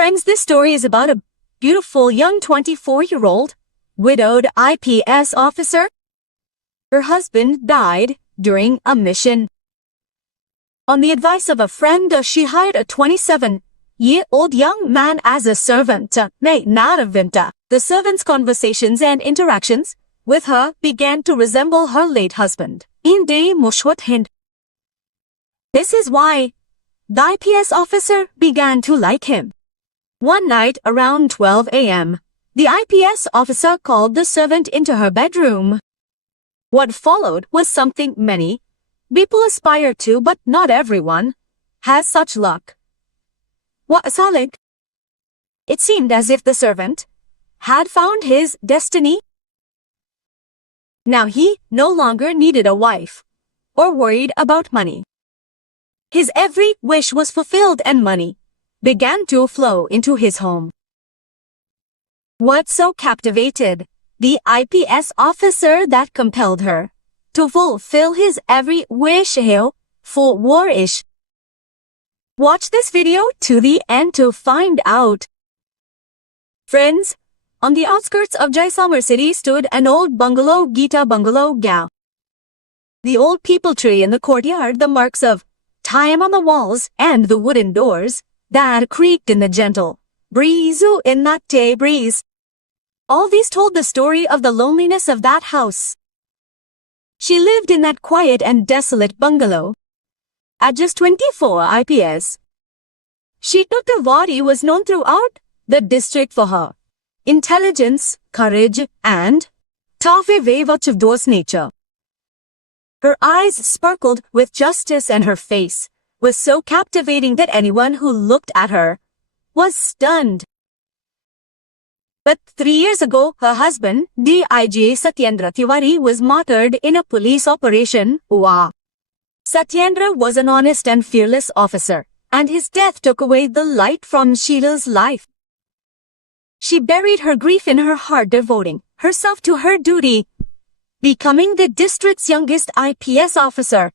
Friends, this story is about a beautiful young 24-year-old widowed IPS officer. Her husband died during a mission. On the advice of a friend, she hired a 27-year-old young man as a servant. The servant's conversations and interactions with her began to resemble her late husband. This is why the IPS officer began to like him. One night around 12 a.m., the IPS officer called the servant into her bedroom. What followed was something many people aspire to, but not everyone has such luck. It seemed as if the servant had found his destiny. Now he no longer needed a wife or worried about money. His every wish was fulfilled and money began to flow into his home. What so captivated the IPS officer that compelled her to fulfill his every wish? For war-ish. Watch this video to the end to find out. Friends, on the outskirts of Jaisalmer city stood an old bungalow, Gita bungalow Gao. The old peepal tree in the courtyard, the marks of time on the walls, and the wooden doors that creaked in the gentle breeze. All these told the story of the loneliness of that house. She lived in that quiet and desolate bungalow. At just 24 IPS, Shitotavadi was known throughout the district for her intelligence, courage, and of nature. Her eyes sparkled with justice and her face was so captivating that anyone who looked at her was stunned. But 3 years ago, her husband, DIG Satyendra Tiwari, was martyred in a police operation. Satyendra was an honest and fearless officer, and his death took away the light from Sheila's life. She buried her grief in her heart, devoting herself to her duty, becoming the district's youngest IPS officer.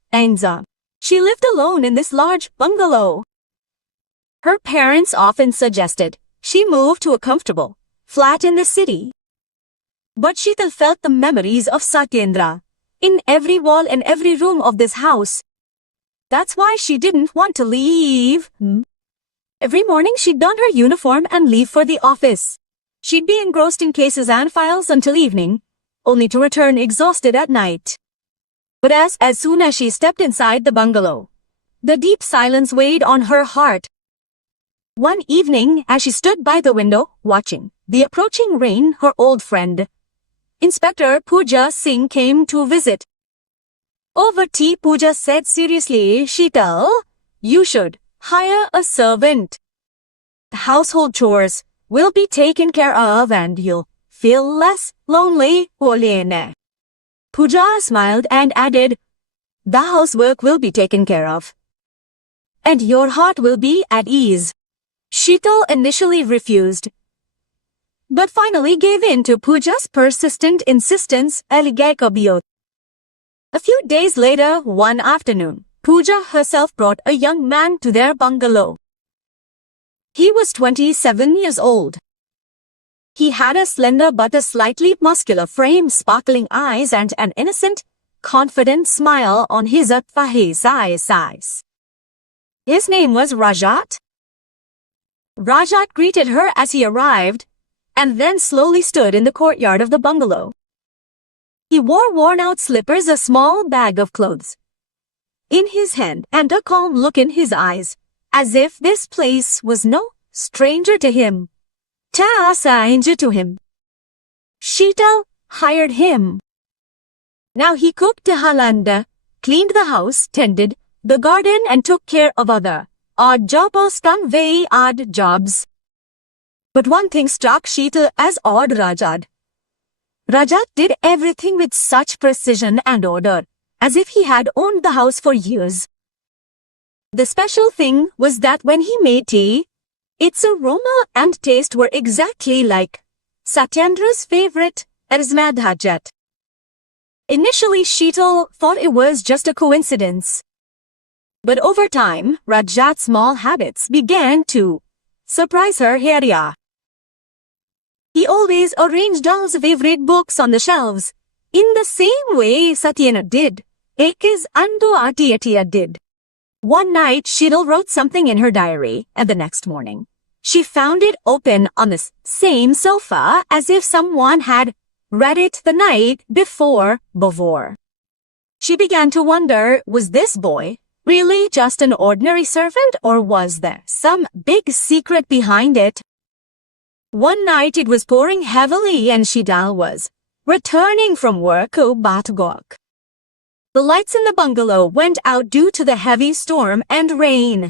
She lived alone in this large bungalow. Her parents often suggested she move to a comfortable flat in the city. But Sheetal felt the memories of Satyendra in every wall and every room of this house. That's why she didn't want to leave. Every morning she'd don her uniform and leave for the office. She'd be engrossed in cases and files until evening, only to return exhausted at night. But as soon as she stepped inside the bungalow, the deep silence weighed on her heart. One evening, as she stood by the window, watching the approaching rain, her old friend, Inspector Pooja Singh, came to visit. Over tea, Pooja said seriously, "Sheetal, you should hire a servant. Household chores will be taken care of and you'll feel less lonely." Pooja smiled and added, "The housework will be taken care of, and your heart will be at ease." Sheetal initially refused, but finally gave in to Pooja's persistent insistence. A few days later, one afternoon, Pooja herself brought a young man to their bungalow. He was 27 years old. He had a slender but a slightly muscular frame, sparkling eyes, and an innocent, confident smile on his eyes. His name was Rajat. Rajat greeted her as he arrived, and then slowly stood in the courtyard of the bungalow. He wore worn-out slippers, a small bag of clothes in his hand, and a calm look in his eyes, as if this place was no stranger to him. Sheetal hired him. Now he cooked halanda, cleaned the house, tended the garden, and took care of other odd jobs. But one thing struck Sheetal as odd. Rajat did everything with such precision and order, as if he had owned the house for years. The special thing was that when he made tea, its aroma and taste were exactly like Satyendra's favorite, Arzmadhajat. Initially, Sheetal thought it was just a coincidence. But over time, Rajat's small habits began to surprise her area. He always arranged Doll's favorite books on the shelves, in the same way Satyendra did. Ekis Andu Atiatia did. One night, Sheetal wrote something in her diary, and the next morning, she found it open on the same sofa as if someone had read it the night before. She began to wonder, was this boy really just an ordinary servant, or was there some big secret behind it? One night it was pouring heavily and Sheetal was returning from work. The lights in the bungalow went out due to the heavy storm and rain.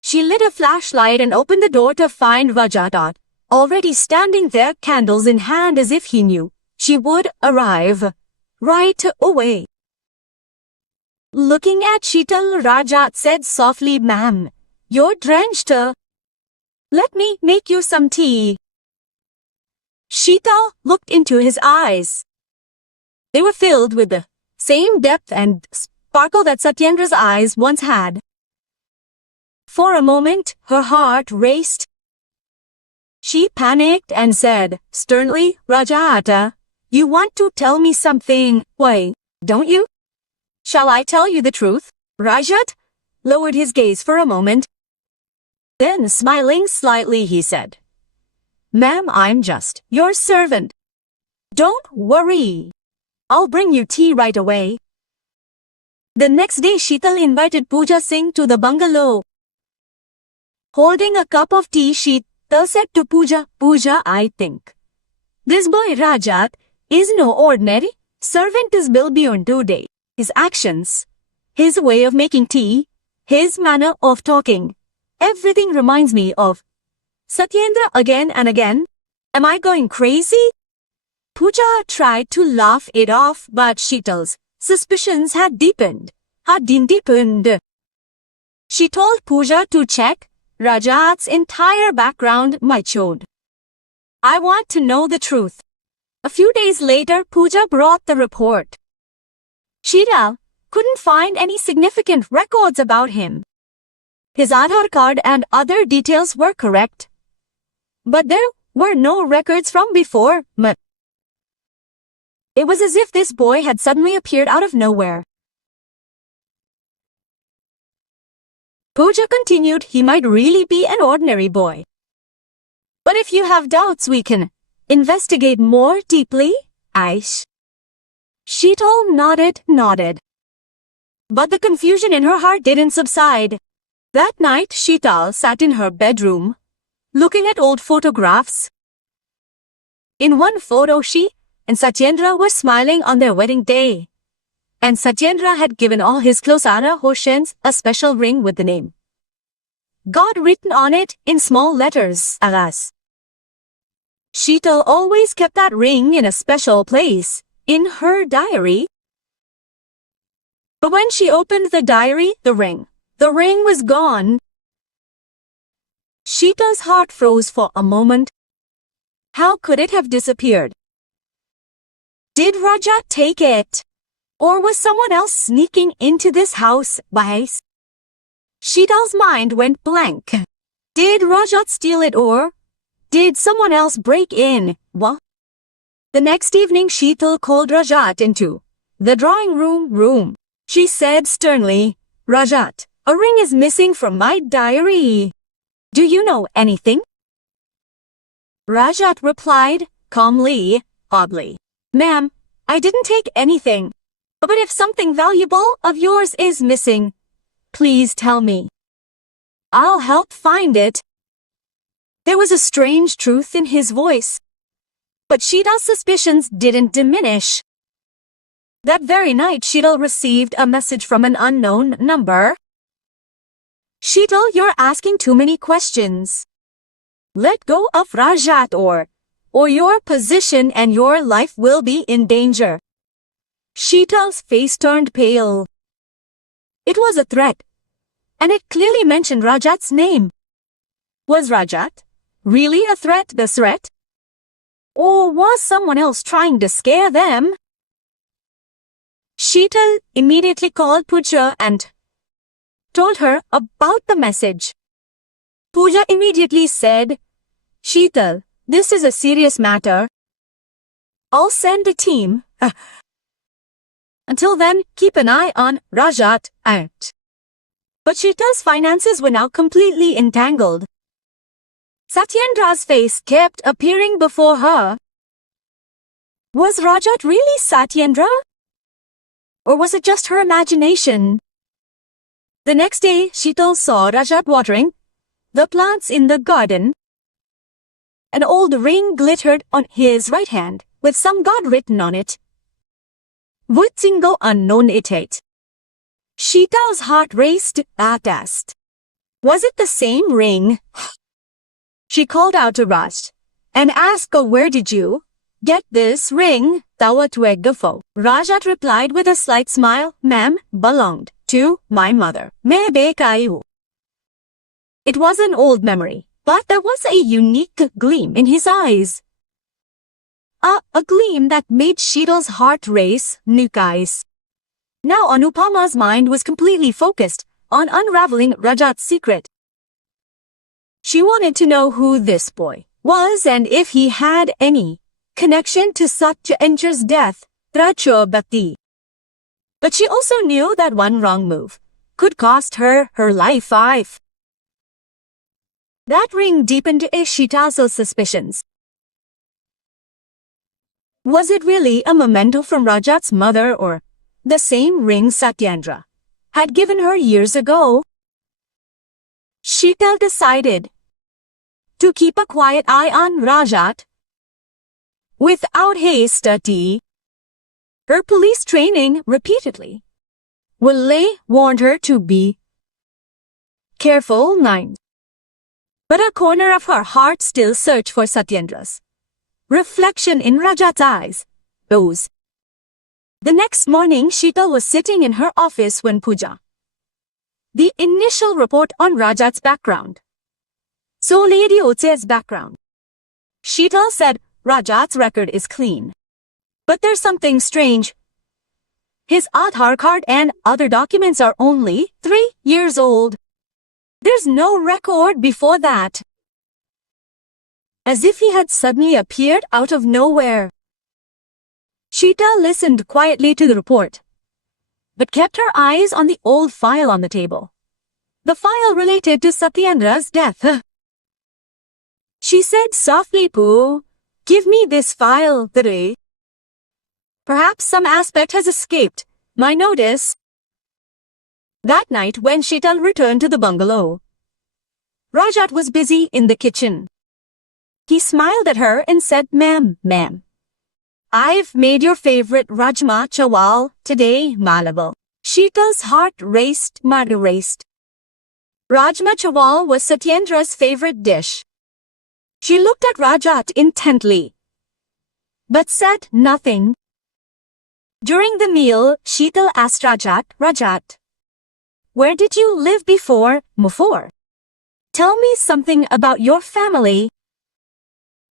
She lit a flashlight and opened the door to find Rajat already standing there, candles in hand, as if he knew she would arrive right away. Looking at Sheetal, Rajat said softly, "Ma'am, you're drenched. Let me make you some tea." Sheetal looked into his eyes. They were filled with the same depth and sparkle that Satyendra's eyes once had. For a moment, her heart raced. She panicked and said sternly, "Rajat, you want to tell me something, why, don't you? Shall I tell you the truth?" Rajat lowered his gaze for a moment. Then, smiling slightly, he said, "Ma'am, I'm just your servant. Don't worry. I'll bring you tea right away." The next day, Sheetal invited Pooja Singh to the bungalow. Holding a cup of tea, Sheetal said to Pooja, "Pooja, I think this boy Rajat is no ordinary servant. Is built beyond today. His actions, his way of making tea, his manner of talking, everything reminds me of Satyendra again and again. Am I going crazy?" Pooja tried to laugh it off, but Sheetal's suspicions had deepened. She told Pooja to check Rajat's entire background. "My child, I want to know the truth." A few days later, Pooja brought the report. Sheetal couldn't find any significant records about him. His Aadhaar card and other details were correct, but there were no records from before. It was as if this boy had suddenly appeared out of nowhere. Pooja continued, "He might really be an ordinary boy. But if you have doubts, we can investigate more deeply." Aish. Sheetal nodded. But the confusion in her heart didn't subside. That night, Sheetal sat in her bedroom, looking at old photographs. In one photo, she and Satyendra were smiling on their wedding day. And Satyendra had given all his close Hoshens a special ring with the name God written on it in small letters. Alas, Sheetal always kept that ring in a special place in her diary. But when she opened the diary, the ring was gone. Sheetal's heart froze for a moment. How could it have disappeared? Did Rajat take it? Or was someone else sneaking into this house by? Sheetal's mind went blank. Did Rajat steal it, or did someone else break in? What? The next evening, Sheetal called Rajat into the drawing room. She said sternly, "Rajat, a ring is missing from my diary. Do you know anything?" Rajat replied calmly, oddly, "Ma'am, I didn't take anything. But if something valuable of yours is missing, please tell me. I'll help find it." There was a strange truth in his voice. But Sheetal's suspicions didn't diminish. That very night, Sheetal received a message from an unknown number. "Sheetal, you're asking too many questions. Let go of Rajat or your position and your life will be in danger." Sheetal's face turned pale. It was a threat, and it clearly mentioned Rajat's name. Was Rajat really a threat, the threat? Or was someone else trying to scare them? Sheetal immediately called Pooja and told her about the message. Pooja immediately said, Sheetal, this is a serious matter. I'll send a team. Until then, keep an eye on Rajat out. But Sheetal's finances were now completely entangled. Satyendra's face kept appearing before her. Was Rajat really Satyendra? Or was it just her imagination? The next day, Sheetal saw Rajat watering the plants in the garden. An old ring glittered on his right hand, with some god written on it. Vutsingo unknown itate. Sheetal's heart raced at last. Was it the same ring? She called out to Raj and asked, where did you get this ring? Tawatwegafo. Rajat replied with a slight smile, Ma'am, belonged to my mother. Mebekayu. It was an old memory, but there was a unique gleam in his eyes. A gleam that made Sheetal's heart race, Nukai's. Now Anupama's mind was completely focused on unraveling Rajat's secret. She wanted to know who this boy was and if he had any connection to Satyendra's death, Trachobati. But she also knew that one wrong move could cost her her life. That ring deepened Sheetal's suspicions. Was it really a memento from Rajat's mother or the same ring Satyendra had given her years ago? Sheetal decided to keep a quiet eye on Rajat. Without haste, her police training repeatedly. Willay warned her to be careful. 9. But a corner of her heart still searched for Satyendra's reflection in Rajat's eyes. Those. The next morning, Sheetal was sitting in her office when Pooja. The initial report on Rajat's background. So Lady Otse's background. Sheetal said, Rajat's record is clean. But there's something strange. His Aadhaar card and other documents are only 3 years old. There's no record before that. As if he had suddenly appeared out of nowhere. Sheetal listened quietly to the report, but kept her eyes on the old file on the table. The file related to Satyendra's death. She said softly, Pooh, give me this file, Tere. Perhaps some aspect has escaped my notice. That night when Sheetal returned to the bungalow, Rajat was busy in the kitchen. He smiled at her and said, Ma'am, I've made your favorite Rajma Chawal today, Malabal. Sheetal's heart raced. Rajma Chawal was Satyendra's favorite dish. She looked at Rajat intently, but said nothing. During the meal, Sheetal asked Rajat, where did you live before? Tell me something about your family.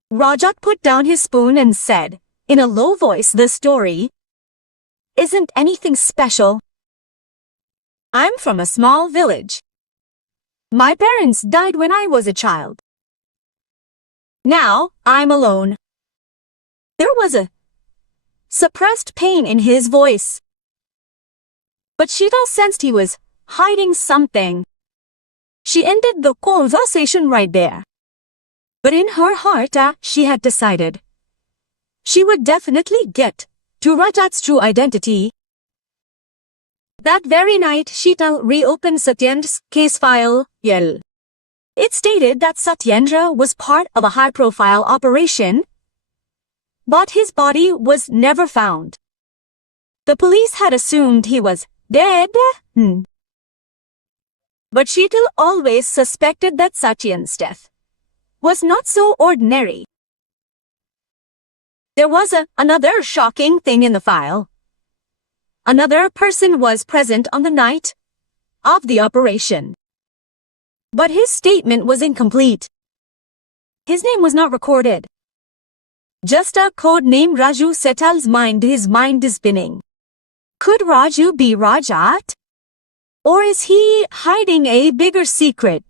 Rajat put down his spoon and said, in a low voice, the story isn't anything special. I'm from a small village. My parents died when I was a child. Now, I'm alone. There was a suppressed pain in his voice. But Sheetal sensed he was hiding something. She ended the conversation right there. But in her heart, she had decided she would definitely get to Rajat's true identity. That very night, Sheetal reopened Satyendra's case file. It stated that Satyendra was part of a high-profile operation, but his body was never found. The police had assumed he was dead. But Sheetal always suspected that Satyendra's death was not so ordinary. There was another shocking thing in the file. Another person was present on the night of the operation. But his statement was incomplete. His name was not recorded. Just a code name. Raju Setal's mind. His mind is spinning. Could Raju be Rajat? Or is he hiding a bigger secret?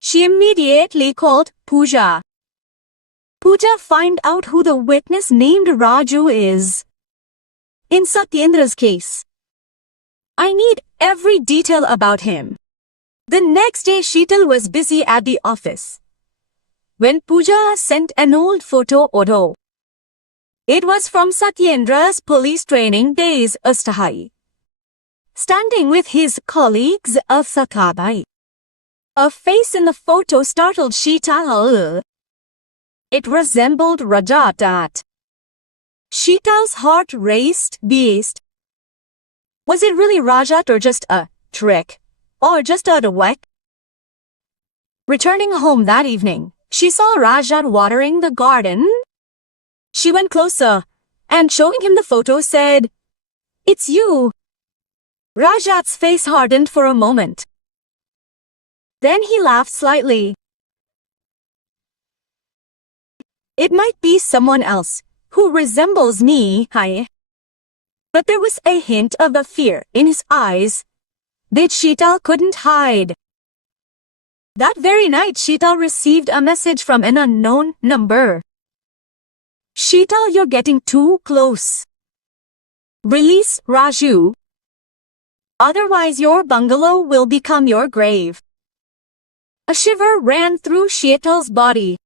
She immediately called Pooja. Pooja, find out who the witness named Raju is. In Satyendra's case, I need every detail about him. The next day, Sheetal was busy at the office when Pooja sent an old photo. It was from Satyendra's police training days, Astahai, standing with his colleagues of Sakabai. A face in the photo startled Sheetal. It resembled Rajat. Sheetal's heart raced. Beast. Was it really Rajat or just a trick? Or just a whack? Returning home that evening, she saw Rajat watering the garden. She went closer and, showing him the photo, said, "It's you." Rajat's face hardened for a moment. Then he laughed slightly. "It might be someone else who resembles me, hi." But there was a hint of the fear in his eyes that Sheetal couldn't hide. That very night, Sheetal received a message from an unknown number. "Sheetal, you're getting too close. Release Raju. Otherwise your bungalow will become your grave." A shiver ran through Sheetal's body.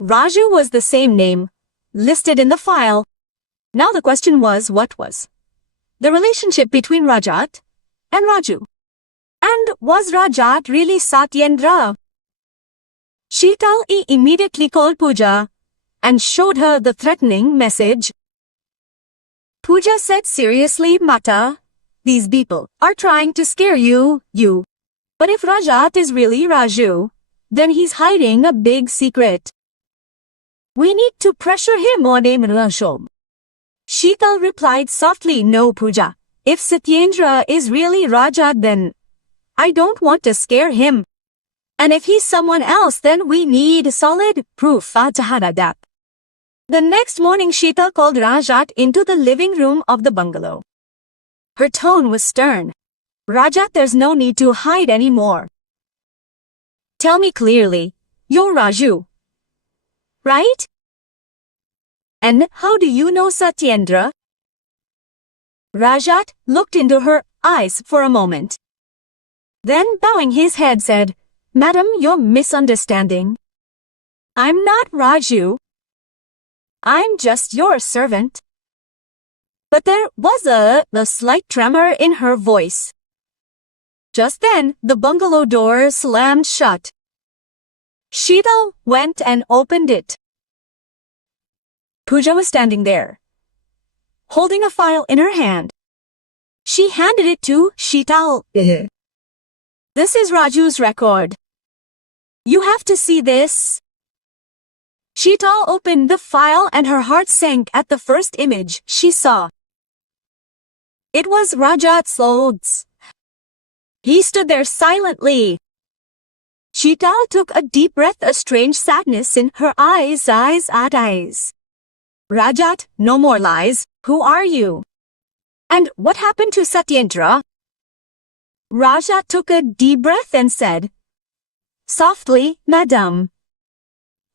Raju was the same name listed in the file. Now the question was, what was the relationship between Rajat and Raju? And was Rajat really Satyendra? Sheetal immediately called Pooja and showed her the threatening message. Pooja said seriously, "Mata, these people are trying to scare you. But if Rajat is really Raju, then he's hiding a big secret. We need to pressure him on Raju." Sheetal replied softly, "No, Pooja. If Satyendra is really Rajat, then I don't want to scare him. And if he's someone else, then we need solid proof." The next morning, Sheetal called Rajat into the living room of the bungalow. Her tone was stern. "Rajat, there's no need to hide anymore. Tell me clearly, you're Raju, right? And how do you know Satyendra?" Rajat looked into her eyes for a moment. Then, bowing his head, said, "Madam, you're misunderstanding. I'm not Raju. I'm just your servant." But there was a slight tremor in her voice. Just then, the bungalow door slammed shut. Sheetal went and opened it. Pooja was standing there, holding a file in her hand. She handed it to Sheetal. "This is Raju's record. You have to see this." Sheetal opened the file and her heart sank at the first image she saw. It was Rajat's clothes. He stood there silently. Sheetal took a deep breath, a strange sadness in her eyes. "Rajat, no more lies. Who are you? And what happened to Satyendra?" Rajat took a deep breath and said softly, "Madam,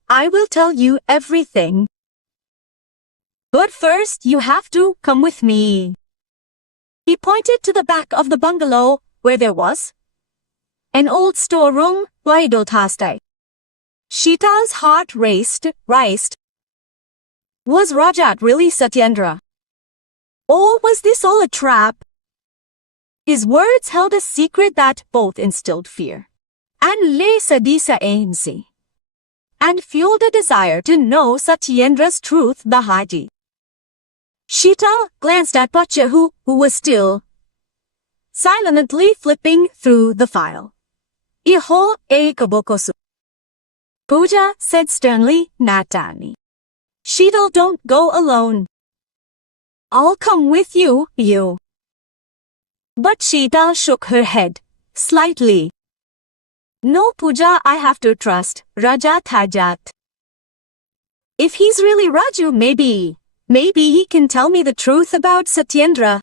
I will tell you everything. But first you have to come with me." He pointed to the back of the bungalow, where there was an old storeroom. Sheetal's heart raced. Was Rajat really Satyendra? Or was this all a trap? His words held a secret that both instilled fear and and fueled a desire to know Satyendra's truth. Sheetal glanced at Pacha, who was still silently flipping through the file. "Iho e kabokosu." Pooja said sternly, "Natani. Sheetal, don't go alone. I'll come with you. But Sheetal shook her head slightly. "No, Pooja, I have to trust Rajat. If he's really Raju, maybe he can tell me the truth about Satyendra.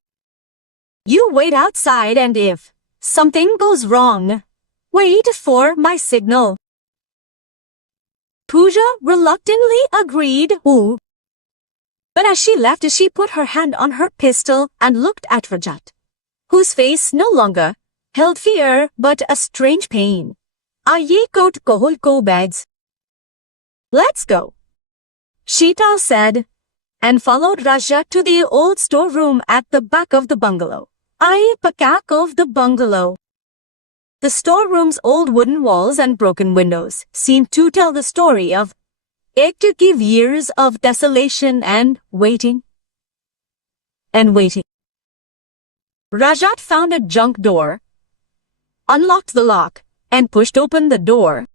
You wait outside, and if something goes wrong, Wait for my signal. Pooja reluctantly agreed. Ooh. But as she left, she put her hand on her pistol and looked at Rajat, whose face no longer held fear but a strange pain. Aaye kote kohol ko bags. Let's go, Sheetal said, and followed Rajat to the old storeroom at the back of the bungalow. Back of the bungalow. The storeroom's old wooden walls and broken windows seemed to tell the story of to give years of desolation and waiting. Rajat found a junk door, unlocked the lock, and pushed open the door.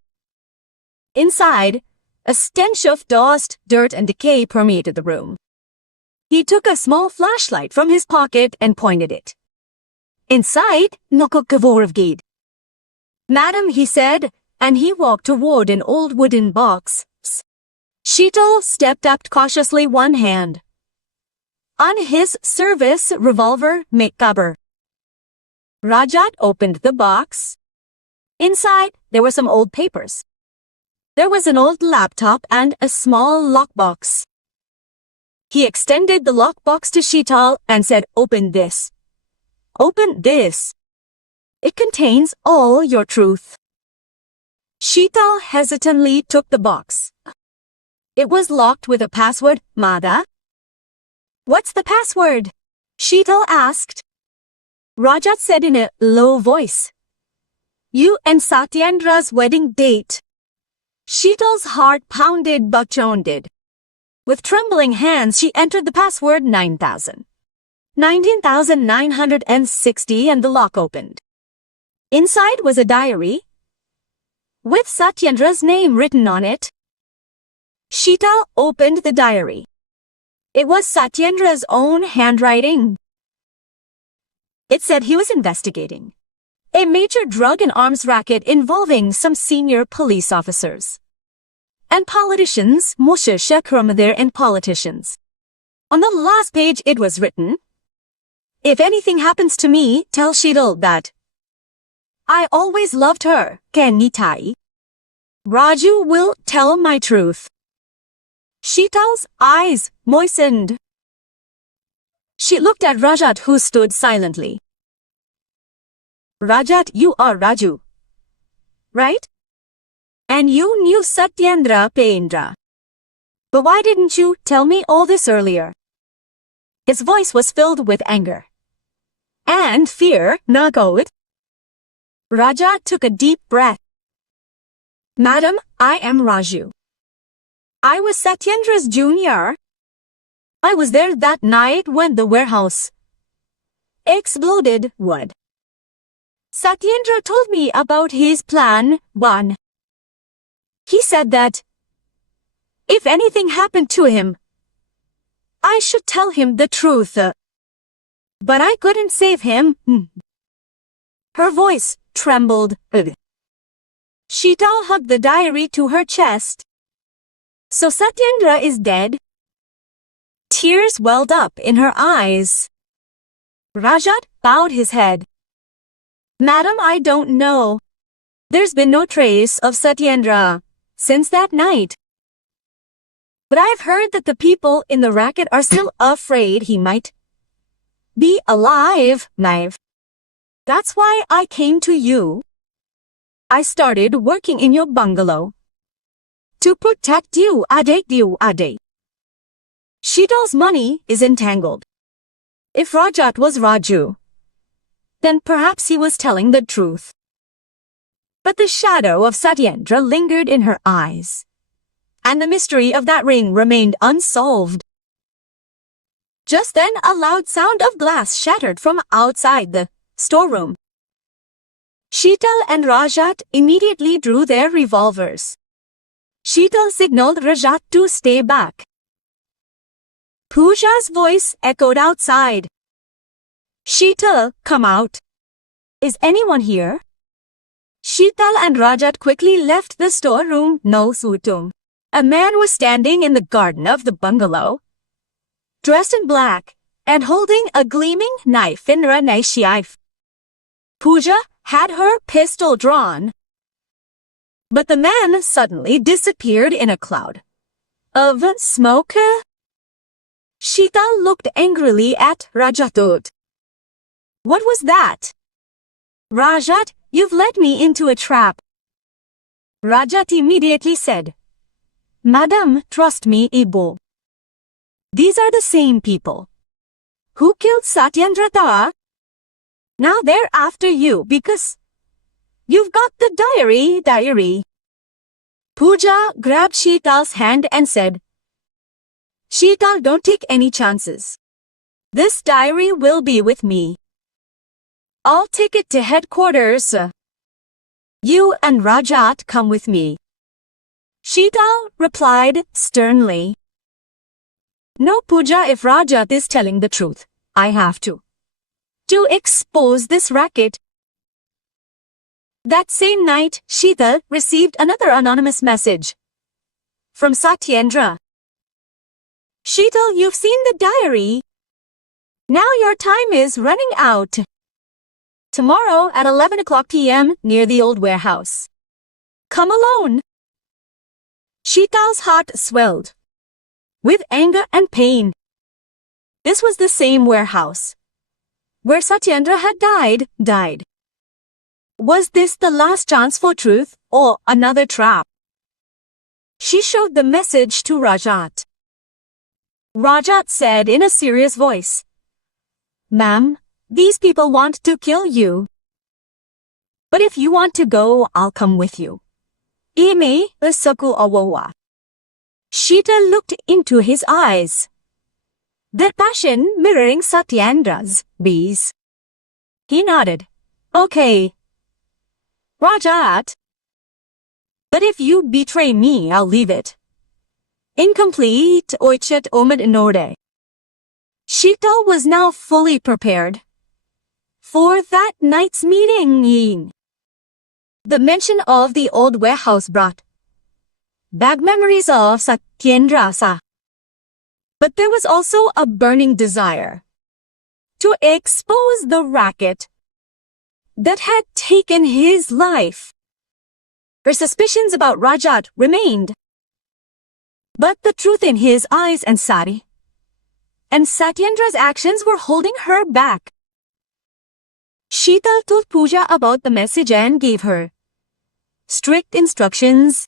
Inside, a stench of dust, dirt, and decay permeated the room. He took a small flashlight from his pocket and pointed it. Inside, Nokokavoravgade. Madam, he said, and he walked toward an old wooden box. Sheetal stepped up cautiously, one hand on his service revolver makeover. Rajat opened the box. Inside, there were some old papers. There was an old laptop and a small lockbox. He extended the lockbox to Sheetal and said, "Open this. Open this. It contains all your truth." Sheetal hesitantly took the box. It was locked with a password. Mada? What's the password? Sheetal asked. Rajat said in a low voice, "You and Satyendra's wedding date." Sheetal's heart pounded but pounded. With trembling hands, she entered the password 19,960 and the lock opened. Inside was a diary with Satyendra's name written on it. Sheetal opened the diary. It was Satyendra's own handwriting. It said he was investigating a major drug and arms racket involving some senior police officers and politicians, and politicians. On the last page it was written, "If anything happens to me, tell Sheetal that I always loved her, Kenitai. Raju will tell my truth." Sheetal's eyes moistened. She looked at Rajat, who stood silently. "Rajat, you are Raju, right? And you knew Satyendra Pendra. But why didn't you tell me all this earlier?" His voice was filled with anger and fear. Nagot. Rajat took a deep breath. "Madam, I am Raju. I was Satyendra's junior. I was there that night when the warehouse exploded. What? Satyendra told me about his plan. 1. He said that if anything happened to him, I should tell him the truth. But I couldn't save him." Her voice trembled. Sheetal hugged the diary to her chest. "So Satyendra is dead?" Tears welled up in her eyes. Rajat bowed his head. "Madam, I don't know. There's been no trace of Satyendra since that night. But I've heard that the people in the racket are still afraid he might be alive. That's why I came to you. I started working in your bungalow to protect you. Ade. Sheetal's money is entangled. If Rajat was Raju, then perhaps he was telling the truth." But the shadow of Satyendra lingered in her eyes, and the mystery of that ring remained unsolved. Just then a loud sound of glass shattered from outside the storeroom. Sheetal and Rajat immediately drew their revolvers. Sheetal signaled Rajat to stay back. Pooja's voice echoed outside. "Sheetal, come out. Is anyone here?" Sheetal and Rajat quickly left the storeroom. No sutum. A man was standing in the garden of the bungalow, dressed in black and holding a gleaming knife in a knife. "Pooja, had her pistol drawn. But the man suddenly disappeared in a cloud of smoke. Sheetal looked angrily at Rajat. What was that? Rajat, you've led me into a trap. Rajat immediately said, Madam, trust me, Ibo. These are the same people who killed Satyendra. Now they're after you because you've got the diary. Pooja grabbed Sheetal's hand and said, Sheetal, don't take any chances. This diary will be with me. I'll take it to headquarters. You and Rajat come with me. Sheetal replied sternly. No, Pooja, if Rajat is telling the truth, I have to expose this racket. That same night, Sheetal received another anonymous message from Satyendra. Sheetal, you've seen the diary. Now your time is running out. Tomorrow at 11 o'clock p.m. near the old warehouse. Come alone. Sheetal's heart swelled with anger and pain. This was the same warehouse where Satyendra had died. Was this the last chance for truth or another trap? She showed the message to Rajat. Rajat said in a serious voice, Ma'am, these people want to kill you. But if you want to go, I'll come with you. Ime Usaku Awawa. Sheetal looked into his eyes. That passion mirroring Satyendra's bees. He nodded. Okay. Rajat. But if you betray me, I'll leave it incomplete. Oichet Omid Inorde. Sheetal was now fully prepared for that night's meeting. The mention of the old warehouse brought back memories of Satyendra. But there was also a burning desire to expose the racket that had taken his life. Her suspicions about Rajat remained, but the truth in his eyes and Satyendra's actions were holding her back. Sheetal told Pooja about the message and gave her strict instructions.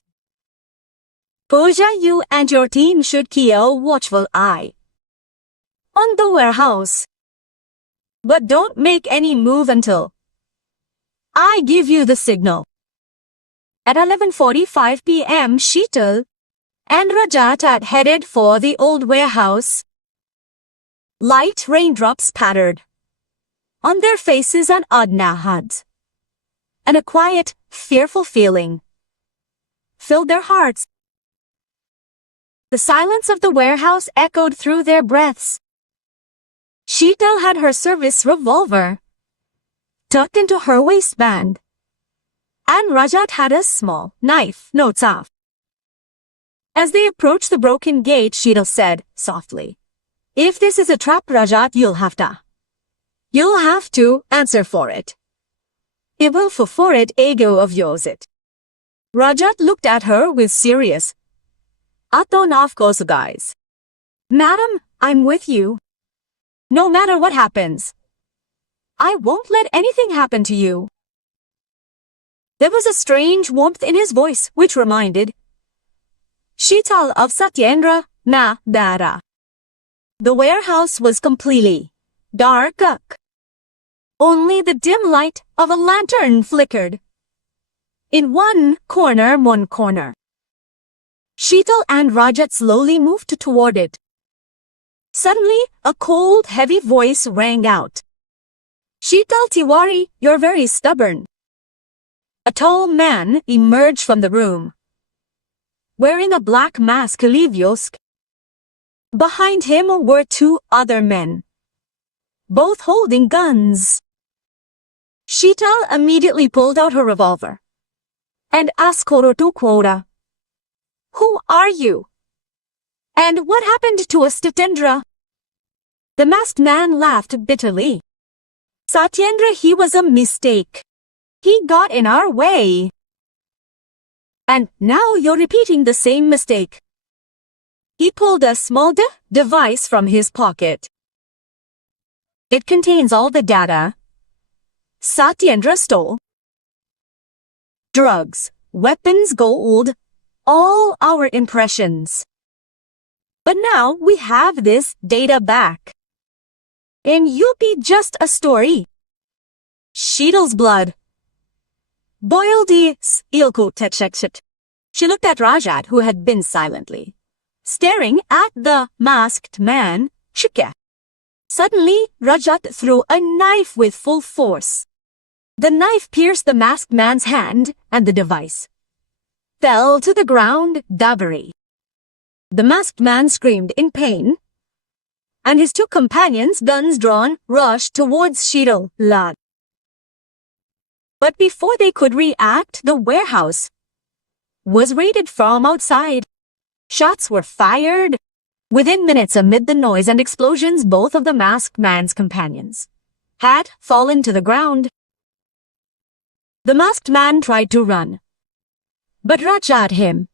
Pooja, you and your team should keep a watchful eye on the warehouse. But don't make any move until I give you the signal. At 11:45 p.m., Sheetal and Rajat had headed for the old warehouse. Light raindrops pattered on their faces and Adnahads, and a quiet, fearful feeling filled their hearts. The silence of the warehouse echoed through their breaths. Sheetal had her service revolver tucked into her waistband, and Rajat had a small knife, notes off. As they approached the broken gate, Sheetal said softly, If this is a trap, Rajat, you'll have to answer for it. It will for it ego of yours it. Rajat looked at her with serious, Aton of course, guys. Madam, I'm with you. No matter what happens, I won't let anything happen to you. There was a strange warmth in his voice which reminded Sheetal of Satyendra, Dara. The warehouse was completely dark. Only the dim light of a lantern flickered in one corner. Sheetal and Rajat slowly moved toward it. Suddenly, a cold, heavy voice rang out. Sheetal Tiwari, you're very stubborn. A tall man emerged from the room, wearing a black mask. Behind him were two other men, both holding guns. Sheetal immediately pulled out her revolver and asked Quora, Who are you? And what happened to Satyendra? The masked man laughed bitterly. Satyendra, he was a mistake. He got in our way. And now you're repeating the same mistake. He pulled a small device from his pocket. It contains all the data Satyendra stole. Drugs, weapons, gold, all our impressions. But now we have this data back. And you'll be just a story. Sheetal's blood boiled his ilko techet. She looked at Rajat, who had been silently staring at the masked man. Shike. Suddenly, Rajat threw a knife with full force. The knife pierced the masked man's hand, and the device fell to the ground, debris. The masked man screamed in pain, and his two companions, guns drawn, rushed towards Sheetal. But before they could react, the warehouse was raided from outside. Shots were fired. Within minutes, amid the noise and explosions, both of the masked man's companions had fallen to the ground. The masked man tried to run, but Rajat him.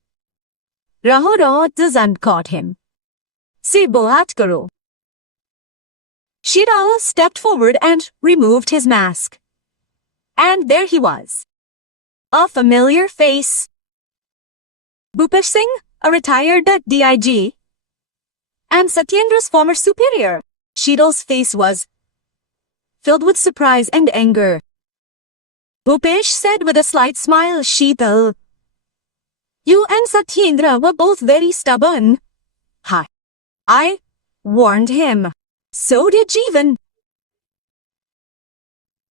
Rahorot caught him. Se bohat karo. Sheetal stepped forward and removed his mask. And there he was. A familiar face. Bhupesh Singh, a retired DIG, and Satyendra's former superior. Sheetal's face was filled with surprise and anger. Bhupesh said with a slight smile, Sheetal, you and Satyendra were both very stubborn. Hi. I warned him. So did Jeevan.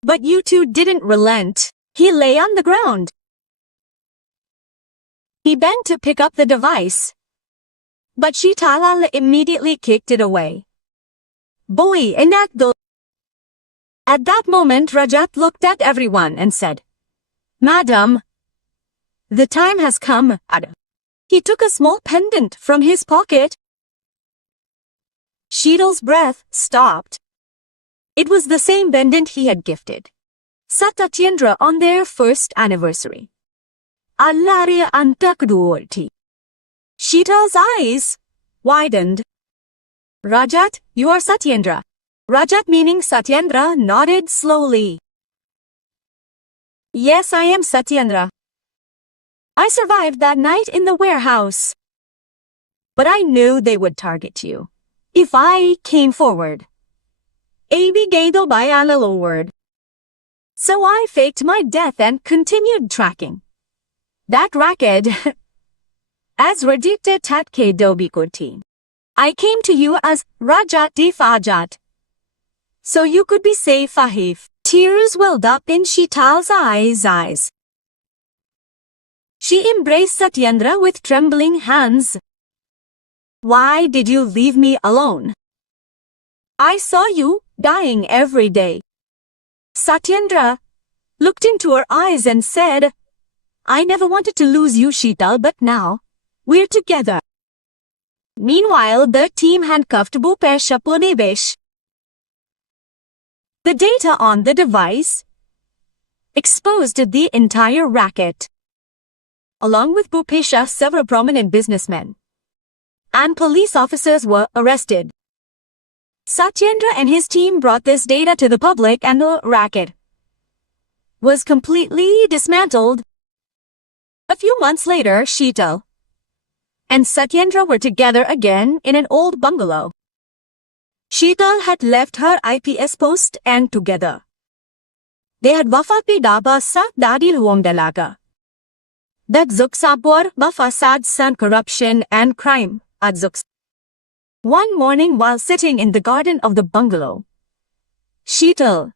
But you two didn't relent. He lay on the ground. He bent to pick up the device, but Sheetal immediately kicked it away. Boy, enakdo. At that moment, Rajat looked at everyone and said, Madam, the time has come. He took a small pendant from his pocket. Sheetal's breath stopped. It was the same pendant he had gifted Satyendra on their first anniversary. Allaria antakduorti. Sheetal's eyes widened. Rajat, you are Satyendra. Rajat, meaning Satyendra, nodded slowly. Yes, I am Satyendra. I survived that night in the warehouse. But I knew they would target you if I came forward. Abigado by a word. So I faked my death and continued tracking that racket. As Radikte Tatke Dobikuti. I came to you as Rajat di Fajat, so you could be safe, Fahif. Tears welled up in Sheetal's eyes. She embraced Satyendra with trembling hands. Why did you leave me alone? I saw you dying every day. Satyendra looked into her eyes and said, I never wanted to lose you, Sheetal, but now we're together. Meanwhile, the team handcuffed Bhupesh Apunebesh. The data on the device exposed the entire racket. Along with Bhupesha, several prominent businessmen and police officers were arrested. Satyendra and his team brought this data to the public and the racket was completely dismantled. A few months later, Sheetal and Satyendra were together again in an old bungalow. Sheetal had left her IPS post and together they had wafat daba sa dadil huang dalaga. That zuksabor bafasad san corruption and crime at zuks. One morning while sitting in the garden of the bungalow, Sheetal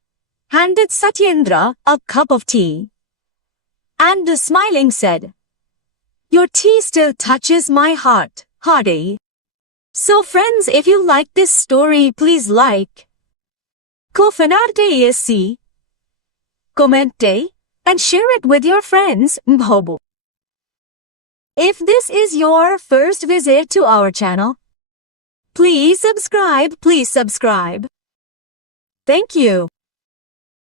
handed Satyendra a cup of tea and smiling said, Your tea still touches my heart, Hardy. So friends, if you like this story, please like, cofinarte, commente, and share it with your friends. Mhobo. If this is your first visit to our channel, please subscribe. Thank you.